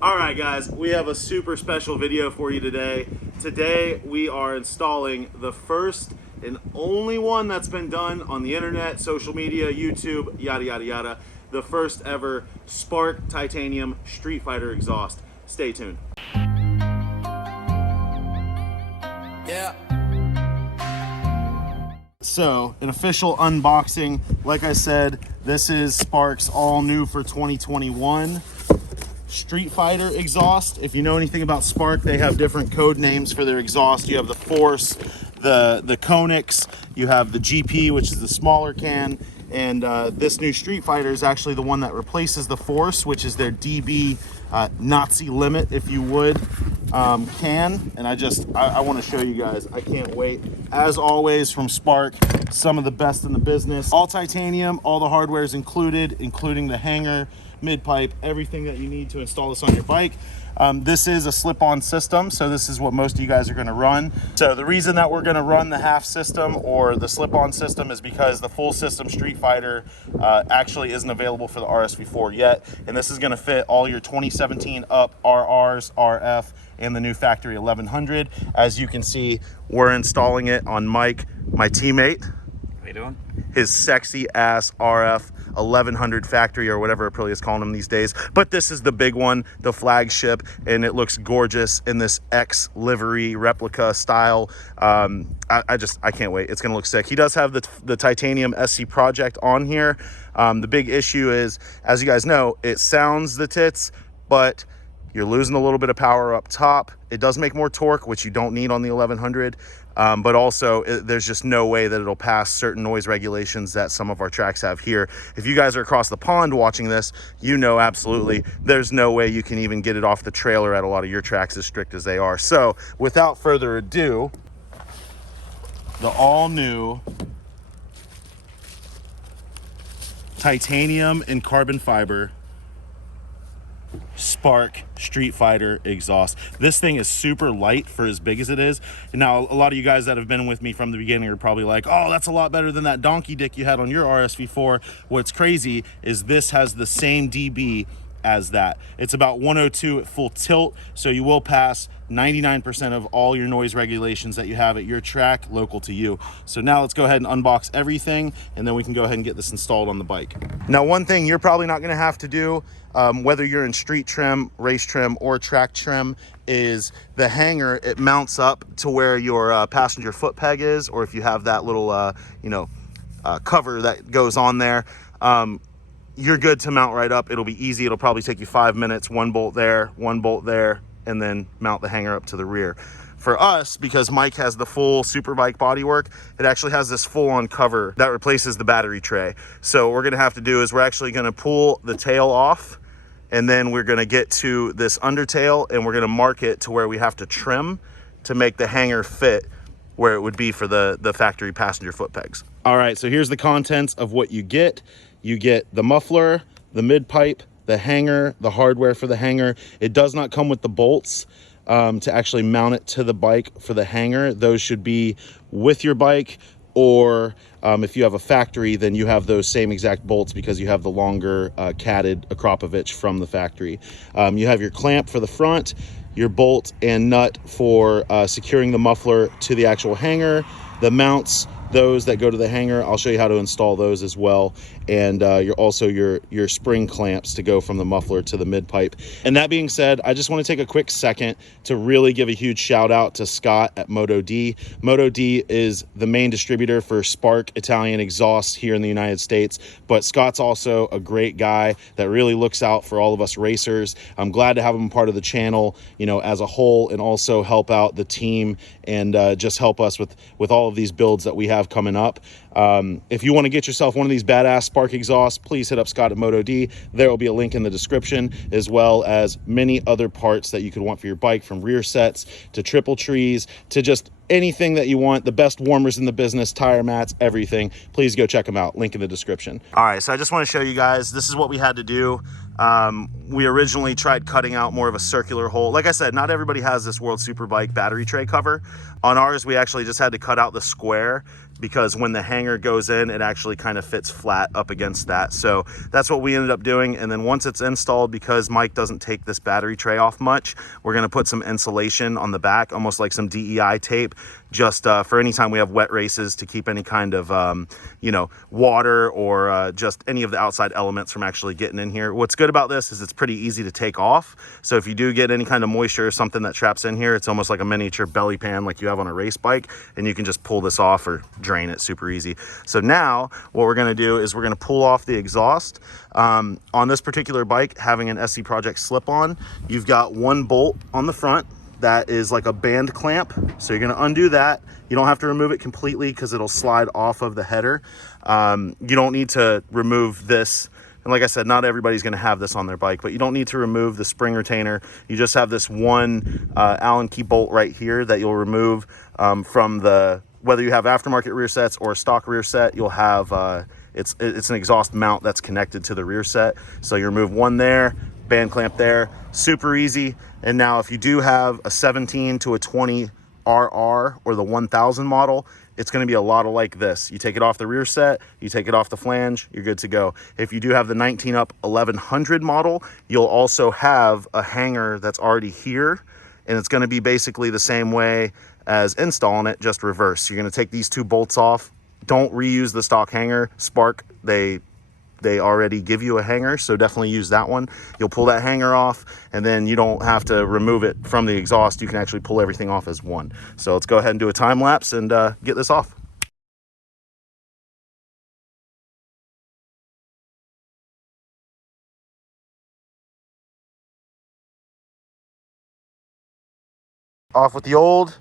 All right, guys, we have a super special video for you today. Today, we are installing the first and only one that's been done on the internet, social media, YouTube, yada, yada, yada. The first ever Spark Titanium Streetfighter exhaust. Stay tuned. Yeah. So, an official unboxing. Like I said, this is Spark's all new for 2021 Streetfighter exhaust. If you know anything about Spark, they have different code names for their exhaust. You have the Force, the Konix, you have the GP, which is the smaller can, and this new Streetfighter is actually the one that replaces the Force, which is their DB Nazi limit, if you would, can. And I want to show you guys. I can't wait. As always, from Spark, some of the best in the business. All titanium, all the hardware is included, including the hanger, mid pipe, everything that you need to install this on your bike. This is a slip-on system, so this is what most of you guys are going to run. So the reason that we're going to run the half system or the slip-on system is because the full system Streetfighter actually isn't available for the RSV4 yet, and this is going to fit all your 2017 up RRs, RF, and the new factory 1100. As you can see, we're installing it on Mike, my teammate. How you doing? His sexy ass RF 1100 factory, or whatever Aprilia is calling them these days. But this is the big one, the flagship, and it looks gorgeous in this X livery replica style. I can't wait. It's gonna look sick. He does have the titanium SC Project on here. The big issue is, as you guys know, it sounds the tits, but you're losing a little bit of power up top. It does make more torque, which you don't need on the 1100. But also, there's just no way that it'll pass certain noise regulations that some of our tracks have here. If you guys are across the pond watching this, you know absolutely there's no way you can even get it off the trailer at a lot of your tracks, as strict as they are. So, without further ado, the all-new titanium and carbon fiber Spark Streetfighter exhaust. This thing is super light for as big as it is. Now, a lot of you guys that have been with me from the beginning are probably like, oh, that's a lot better than that donkey dick you had on your RSV4. What's crazy is this has the same DB as that. It's about 102 at full tilt, so you will pass 99% of all your noise regulations that you have at your track local to you. So now let's go ahead and unbox everything, and then we can go ahead and get this installed on the bike. Now, one thing you're probably not going to have to do, whether you're in street trim, race trim, or track trim, is the hanger. It mounts up to where your passenger foot peg is, or if you have that little cover that goes on there, you're good to mount right up. It'll be easy. It'll probably take you 5 minutes, one bolt there, and then mount the hanger up to the rear. For us, because Mike has the full Superbike bodywork, it actually has this full-on cover that replaces the battery tray. So what we're gonna have to do is we're actually gonna pull the tail off, and then we're gonna get to this undertail, and we're gonna mark it to where we have to trim to make the hanger fit where it would be for the factory passenger foot pegs. All right, so here's the contents of what you get. You get the muffler, the mid pipe, the hanger, the hardware for the hanger. It does not come with the bolts to actually mount it to the bike for the hanger. Those should be with your bike, or if you have a factory, then you have those same exact bolts because you have the longer catted Akrapovic from the factory. You have your clamp for the front, your bolt and nut for securing the muffler to the actual hanger, the mounts, those that go to the hanger. I'll show you how to install those as well, and your spring clamps to go from the muffler to the mid pipe. And that being said, I just want to take a quick second to really give a huge shout out to Scott at Moto D. Moto D is the main distributor for Spark Italian exhaust here in the United States, but Scott's also a great guy that really looks out for all of us racers. I'm glad to have him part of the channel, as a whole, and also help out the team and just help us with all of these builds that we have coming up. If you want to get yourself one of these badass Spark exhausts, please hit up Scott at Moto D. There will be a link in the description, as well as many other parts that you could want for your bike, from rear sets to triple trees to just anything that you want. The best warmers in the business, tire mats, everything. Please go check them out. Link in the description. All right, so I just want to show you guys, this is what we had to do. We originally tried cutting out more of a circular hole. Like I said, not everybody has this World Superbike battery tray cover. On ours, we actually just had to cut out the square because when the hanger goes in, it actually kind of fits flat up against that. So that's what we ended up doing. And then once it's installed, because Mike doesn't take this battery tray off much, we're gonna put some insulation on the back, almost like some DEI tape, just for any time we have wet races, to keep any kind of you know, water or just any of the outside elements from actually getting in here. What's good about this is it's pretty easy to take off. So if you do get any kind of moisture or something that traps in here, it's almost like a miniature belly pan like you have on a race bike, and you can just pull this off or drain it super easy. So now what we're going to do is we're going to pull off the exhaust. On this particular bike, having an SC Project slip-on, you've got one bolt on the front that is like a band clamp. So you're going to undo that. You don't have to remove it completely because it'll slide off of the header. You don't need to remove this. And like I said, not everybody's going to have this on their bike, but you don't need to remove the spring retainer. You just have this one Allen key bolt right here that you'll remove from the, whether you have aftermarket rear sets or a stock rear set, you'll have, it's an exhaust mount that's connected to the rear set. So you remove one there, band clamp there, super easy. And now if you do have a 17 to a 20 RR or the 1000 model, it's going to be a lot of like this. You take it off the rear set, you take it off the flange, you're good to go. If you do have the 19 up 1100 model, you'll also have a hanger that's already here, and it's going to be basically the same way as installing it, just reverse. You're going to take these two bolts off. Don't reuse the stock hanger. Spark, they already give you a hanger, so definitely use that one. You'll pull that hanger off, and then you don't have to remove it from the exhaust. You can actually pull everything off as one. So let's go ahead and do a time lapse and get this off. Off with the old,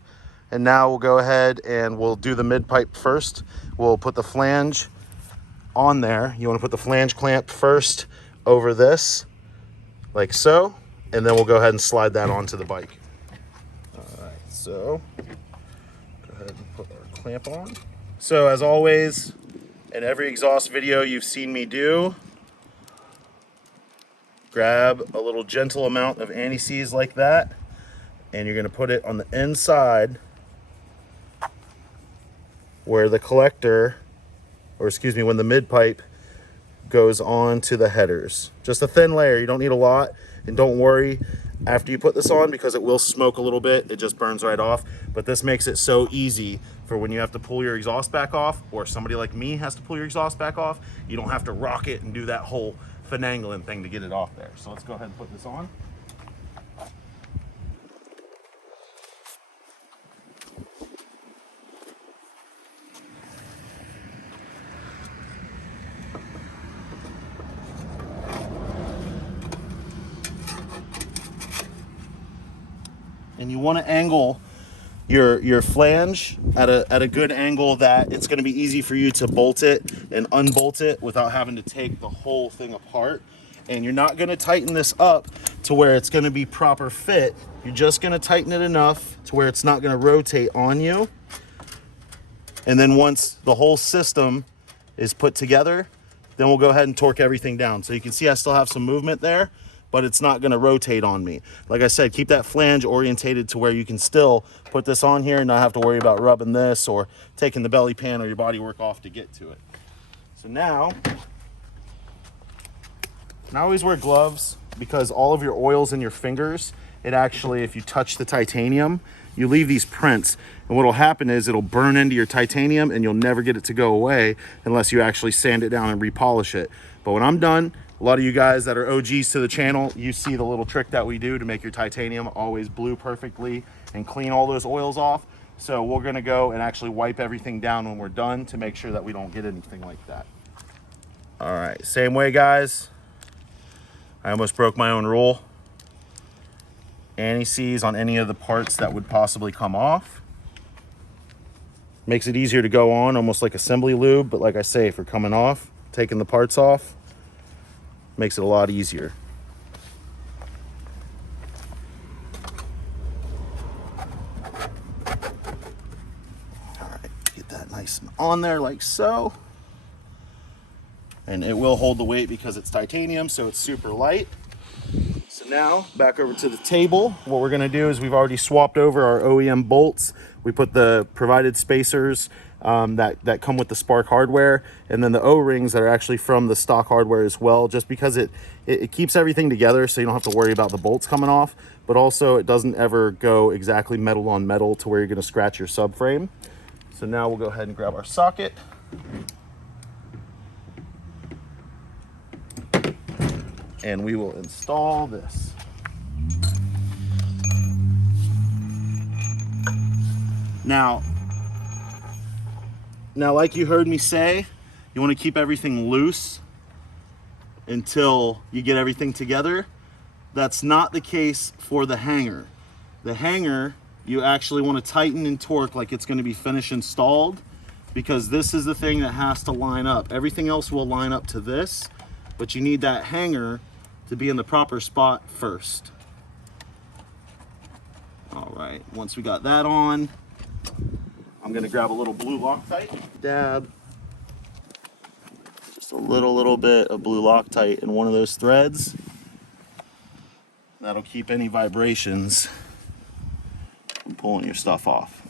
and now we'll go ahead and we'll do the mid pipe first. We'll put the flange on there. You want to put the flange clamp first over this, like so, and then we'll go ahead and slide that onto the bike. All right, so go ahead and put our clamp on. So as always, in every exhaust video you've seen me do, grab a little gentle amount of anti-seize like that, and you're going to put it on the inside where the collector, or excuse me, when the mid pipe goes on to the headers. Just a thin layer, you don't need a lot. And don't worry after you put this on, because it will smoke a little bit, it just burns right off. But this makes it so easy for when you have to pull your exhaust back off, or somebody like me has to pull your exhaust back off, you don't have to rock it and do that whole finagling thing to get it off there. So let's go ahead and put this on. And you want to angle your flange at a good angle that it's going to be easy for you to bolt it and unbolt it without having to take the whole thing apart. And you're not going to tighten this up to where it's going to be proper fit. You're just going to tighten it enough to where it's not going to rotate on you. And then once the whole system is put together, then we'll go ahead and torque everything down. So you can see I still have some movement there, but it's not going to rotate on me. Like I said, keep that flange orientated to where you can still put this on here and not have to worry about rubbing this or taking the belly pan or your body work off to get to it. So now, and I always wear gloves because all of your oils in your fingers, it actually, if you touch the titanium, you leave these prints. And what'll happen is it'll burn into your titanium and you'll never get it to go away unless you actually sand it down and repolish it. But when I'm done, a lot of you guys that are OGs to the channel, you see the little trick that we do to make your titanium always blue perfectly and clean all those oils off. So we're gonna go and actually wipe everything down when we're done to make sure that we don't get anything like that. All right, same way guys. I almost broke my own rule. Anti-seize on any of the parts that would possibly come off. Makes it easier to go on, almost like assembly lube, but like I say, if you're coming off, taking the parts off, makes it a lot easier. All right, get that nice and on there like so. And it will hold the weight because it's titanium, so it's super light. So Now, back over to the table. What we're gonna do is we've already swapped over our OEM bolts. We put the provided spacers that come with the Spark hardware, and then the O-rings that are actually from the stock hardware as well, just because it keeps everything together so you don't have to worry about the bolts coming off, but also it doesn't ever go exactly metal on metal to where you're gonna scratch your subframe. So now we'll go ahead and grab our socket. And we will install this. Now, like you heard me say, you want to keep everything loose until you get everything together. That's not the case for the hanger. The hanger, you actually want to tighten and torque like it's going to be finished installed, because this is the thing that has to line up. Everything else will line up to this, but you need that hanger to be in the proper spot first. All right, once we got that on, I'm gonna grab a little blue Loctite, dab just a little bit of blue Loctite in one of those threads. That'll keep any vibrations from pulling your stuff off.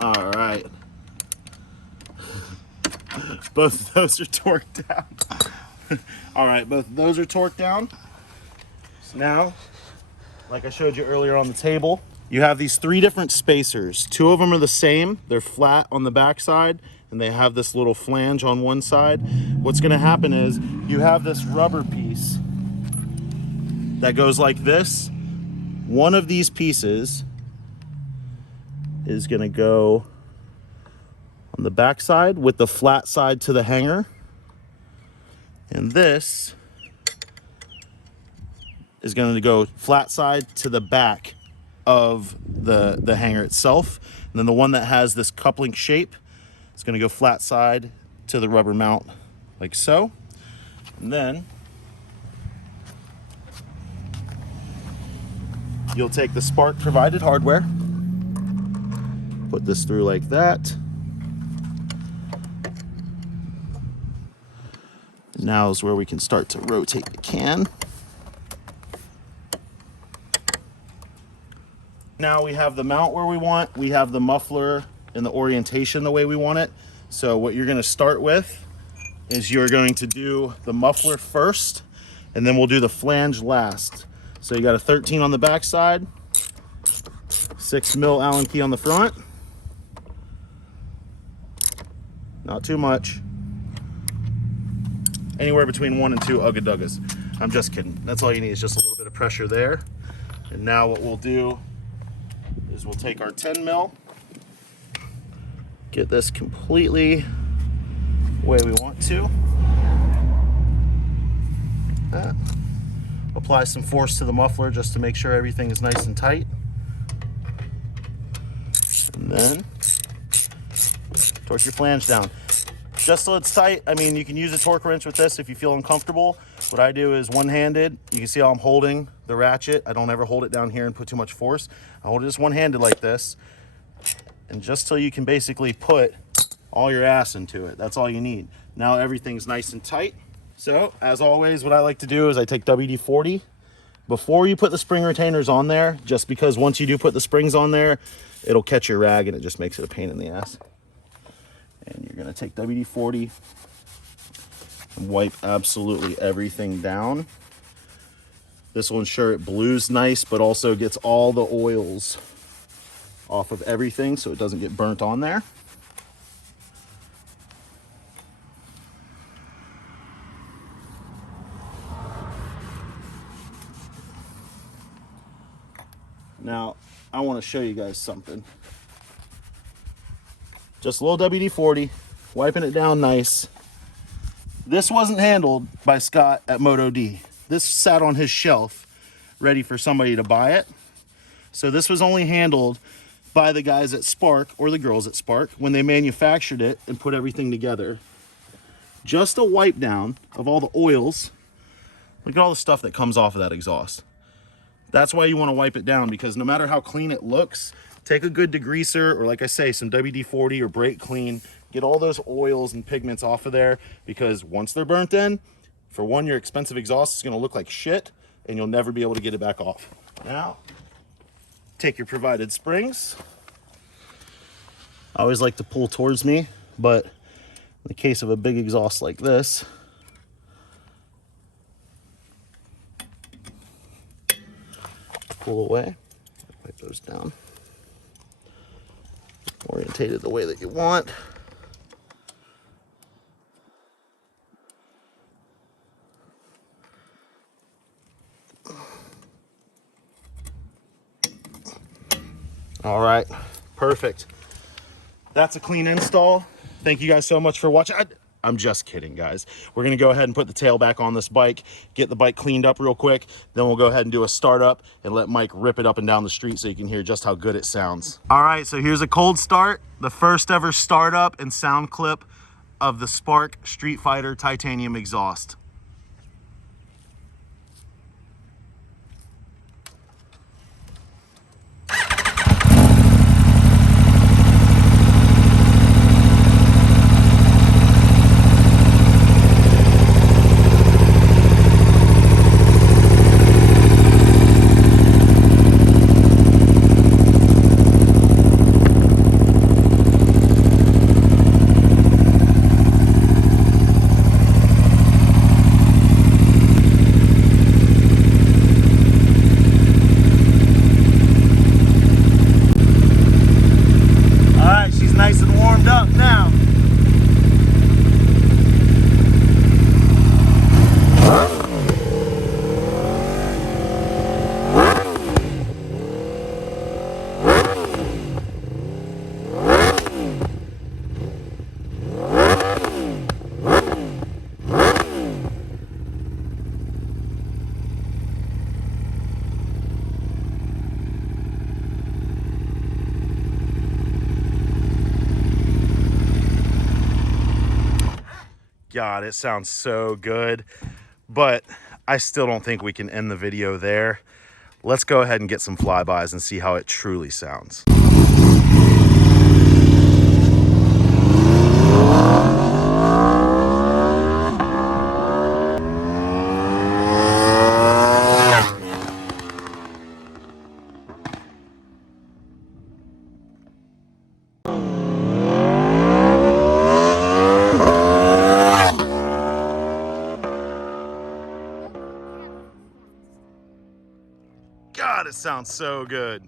All right. Both of those are torqued down. All right, both of those are torqued down. So now, like I showed you earlier on the table, you have these 3 different spacers. 2 of them are the same. They're flat on the back side, and they have this little flange on one side. What's gonna happen is you have this rubber piece that goes like this. One of these pieces is gonna go on the back side with the flat side to the hanger. And this is gonna go flat side to the back of the hanger itself. And then the one that has this coupling shape is gonna go flat side to the rubber mount like so. And then you'll take the Spark provided hardware, put this through like that. Now is where we can start to rotate the can. Now we have the mount where we want, we have the muffler and the orientation the way we want it. So what you're gonna start with is you're going to do the muffler first, and then we'll do the flange last. So you got a 13 on the back side, 6mm Allen key on the front. Not too much. Anywhere between 1 and 2 ugga-duggas. I'm just kidding. That's all you need, is just a little bit of pressure there. And now what we'll do is we'll take our 10mm, get this completely the way we want to. That. Apply some force to the muffler just to make sure everything is nice and tight. And then torque your flange down. Just so it's tight. I mean, you can use a torque wrench with this if you feel uncomfortable. What I do is one-handed. You can see how I'm holding the ratchet. I don't ever hold it down here and put too much force. I hold it just one-handed like this. And just so you can basically put all your ass into it. That's all you need. Now everything's nice and tight. So, as always, what I like to do is I take WD-40 before you put the spring retainers on there, just because once you do put the springs on there, it'll catch your rag and it just makes it a pain in the ass. And you're gonna take WD-40 and wipe absolutely everything down. This will ensure it blues nice, but also gets all the oils off of everything so it doesn't get burnt on there. Now, I want to show you guys something. Just a little WD-40, wiping it down nice. This wasn't handled by Scott at Moto D. This sat on his shelf, ready for somebody to buy it. So this was only handled by the guys at Spark, or the girls at Spark, when they manufactured it and put everything together. Just a wipe down of all the oils. Look at all the stuff that comes off of that exhaust. That's why you want to wipe it down, because no matter how clean it looks, take a good degreaser, or like I say, some WD-40 or brake clean, get all those oils and pigments off of there, because once they're burnt in, for one, your expensive exhaust is going to look like shit, and you'll never be able to get it back off. Now, take your provided springs. I always like to pull towards me, but in the case of a big exhaust like this, pull away, wipe those down, orientated the way that you want. All right, perfect. That's a clean install. Thank you guys so much for watching. I'm just kidding, guys. We're gonna go ahead and put the tail back on this bike, get the bike cleaned up real quick, then we'll go ahead and do a startup and let Mike rip it up and down the street so you can hear just how good it sounds. All right, so here's a cold start, the first ever startup and sound clip of the Spark Streetfighter titanium exhaust. God, it sounds so good, but I still don't think we can end the video there. Let's go ahead and get some flybys and see how it truly sounds. God, it sounds so good.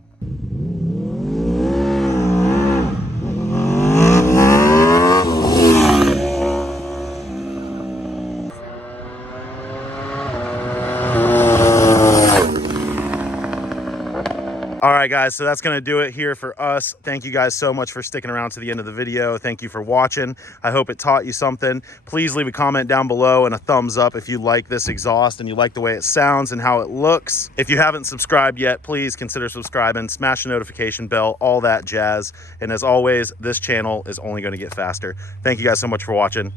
All right, guys, so that's going to do it here for us. Thank you guys so much for sticking around to the end of the video. Thank you for watching. I hope it taught you something. Please leave a comment down below and a thumbs up if you like this exhaust and you like the way it sounds and how it looks. If you haven't subscribed yet, please consider subscribing, smash the notification bell, all that jazz. And as always, this channel is only going to get faster. Thank you guys so much for watching.